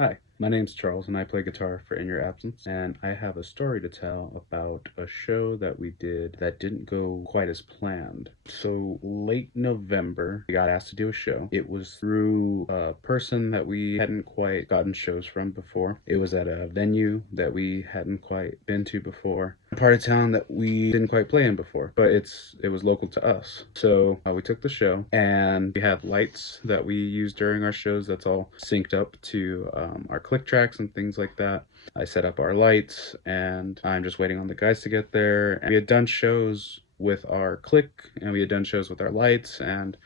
Hi, my name's Charles and I play guitar for In Your Absence, and I have a story to tell about a show that we did that didn't go quite as planned. So late November, we got asked to do a show. It was through a person that we hadn't quite gotten shows from before. It was at a venue that we hadn't quite been to before, a part of town that we didn't quite play in before, but it was local to us. So we took the show, and we had lights that we use during our shows. That's all synced up to our click tracks and things like that. I set up our lights, and I'm just waiting on the guys to get there. And we had done shows with our click, and we had done shows with our lights, and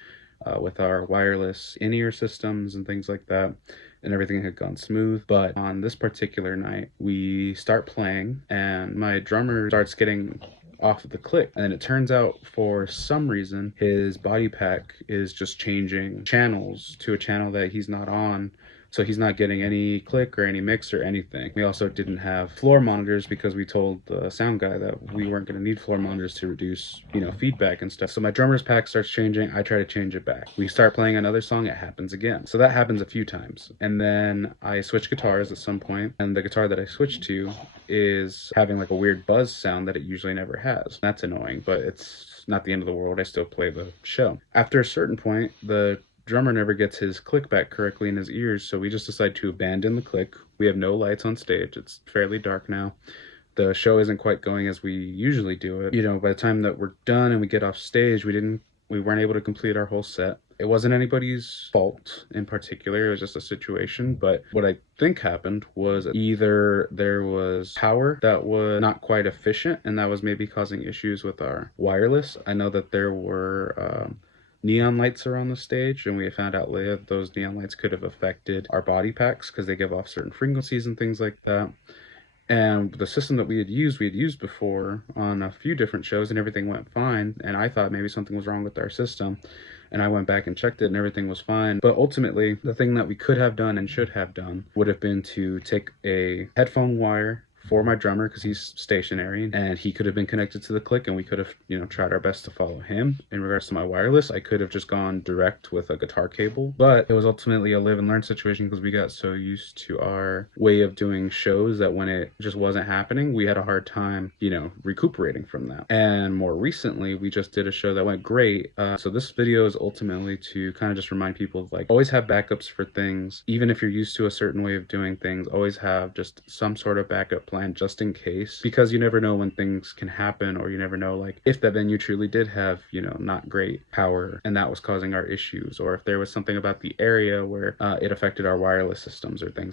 with our wireless in-ear systems and things like that, and everything had gone smooth. But on this particular night, we start playing, and my drummer starts getting off of the click, and then it turns out for some reason his body pack is just changing channels to a channel that he's not on, so he's not getting any click or any mix or anything. We also didn't have floor monitors because we told the sound guy that we weren't going to need floor monitors to reduce, feedback and stuff. So my drummer's pack starts changing. I try to change it back. We start playing another song. It happens again. So that happens a few times. And then I switch guitars at some point, and the guitar that I switched to is having like a weird buzz sound that it usually never has. That's annoying, but it's not the end of the world. I still play the show. After a certain point, the drummer never gets his click back correctly in his ears, so we just decide to abandon the click. We have no lights on stage. It's fairly dark now. The show isn't quite going as we usually do it. By the time that we're done and we get off stage, we weren't able to complete our whole set. It wasn't anybody's fault in particular. It was just a situation. But what I think happened was either there was power that was not quite efficient, and that was maybe causing issues with our wireless. I know that there were neon lights around the stage, and we found out later that those neon lights could have affected our body packs because they give off certain frequencies and things like that. And the system that we had used before on a few different shows, and everything went fine. And I thought maybe something was wrong with our system. And I went back and checked it, and everything was fine. But ultimately, the thing that we could have done and should have done would have been to take a headphone wire for my drummer, because he's stationary, and he could have been connected to the click, and we could have tried our best to follow him. In regards to my wireless, I could have just gone direct with a guitar cable, but it was ultimately a live and learn situation because we got so used to our way of doing shows that when it just wasn't happening, we had a hard time recuperating from that. And more recently, we just did a show that went great. So this video is ultimately to kind of just remind people of, like, always have backups for things. Even if you're used to a certain way of doing things, always have just some sort of backup plan just in case, because you never know when things can happen, or you never know, like, if that venue truly did have not great power and that was causing our issues, or if there was something about the area where it affected our wireless systems or things